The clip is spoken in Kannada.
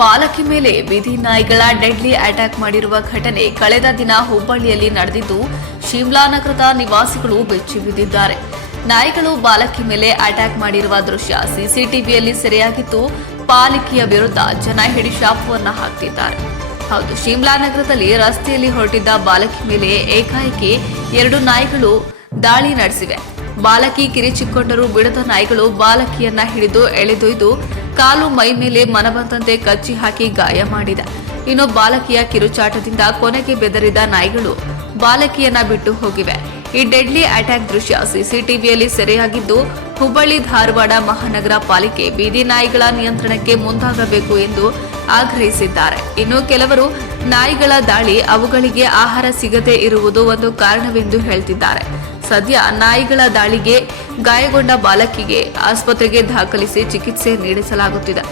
ಬಾಲಕಿ ಮೇಲೆ ಬೀದಿ ನಾಯಿಗಳ ಡೆಡ್ಲಿ ಅಟ್ಯಾಕ್ ಮಾಡಿರುವ ಘಟನೆ ಕಳೆದ ದಿನ ಹುಬ್ಬಳ್ಳಿಯಲ್ಲಿ ನಡೆದಿದ್ದು, ಶಿಮ್ಲಾ ನಗರದ ನಿವಾಸಿಗಳು ಬೆಚ್ಚಿ ಬಿದ್ದಿದ್ದಾರೆ ನಾಯಿಗಳು ಬಾಲಕಿ ಮೇಲೆ ಅಟ್ಯಾಕ್ ಮಾಡಿರುವ ದೃಶ್ಯ ಸಿಸಿಟಿವಿಯಲ್ಲಿ ಸೆರೆಯಾಗಿದ್ದು, ಪಾಲಿಕೆಯ ವಿರುದ್ಧ ಜನ ಹಿಡಿ ಶಾಪವನ್ನು ಹಾಕ್ತಿದ್ದಾರೆ. ಹೌದು, ಶಿಮ್ಲಾ ನಗರದಲ್ಲಿ ರಸ್ತೆಯಲ್ಲಿ ಹೊರಟಿದ್ದ ಬಾಲಕಿ ಮೇಲೆ ಏಕಾಏಕಿ ಎರಡು ನಾಯಿಗಳು ದಾಳಿ ನಡೆಸಿವೆ. ಬಾಲಕಿ ಕಿರಿಚಿಕ್ಕೊಂಡರೂ ಬಿಡದ ನಾಯಿಗಳು ಬಾಲಕಿಯನ್ನ ಹಿಡಿದು ಎಳೆದೊಯ್ದು ಕಾಲು ಮೈ ಮೇಲೆ ಮನಬಂದಂತೆ ಕಚ್ಚಿ ಹಾಕಿ ಗಾಯ ಮಾಡಿದ. ಇನ್ನು ಬಾಲಕಿಯ ಕಿರುಚಾಟದಿಂದ ಕೊನೆಗೆ ಬೆದರಿದ ನಾಯಿಗಳು ಬಾಲಕಿಯನ್ನ ಬಿಟ್ಟು ಹೋಗಿವೆ. ಈ ಡೆಡ್ಲಿ ಅಟ್ಯಾಕ್ ದೃಶ್ಯ ಸಿಸಿಟಿವಿಯಲ್ಲಿ ಸೆರೆಯಾಗಿದ್ದು, ಹುಬ್ಬಳ್ಳಿ ಧಾರವಾಡ ಮಹಾನಗರ ಪಾಲಿಕೆ ಬೀದಿ ನಾಯಿಗಳ ನಿಯಂತ್ರಣಕ್ಕೆ ಮುಂದಾಗಬೇಕು ಎಂದು ಆಗ್ರಹಿಸಿದ್ದಾರೆ. ಇನ್ನು ಕೆಲವರು ನಾಯಿಗಳ ದಾಳಿ ಅವುಗಳಿಗೆ ಆಹಾರ ಸಿಗದೇ ಇರುವುದು ಒಂದು ಕಾರಣವೆಂದು ಹೇಳ್ತಿದ್ದಾರೆ. ಸದ್ಯ ನಾಯಿಗಳ ದಾಳಿಗೆ ಗಾಯಗೊಂಡ ಬಾಲಕಿಗೆ ಆಸ್ಪತ್ರೆಗೆ ದಾಖಲಿಸಿ ಚಿಕಿತ್ಸೆ ನೀಡಿಸಲಾಗುತ್ತಿದೆ.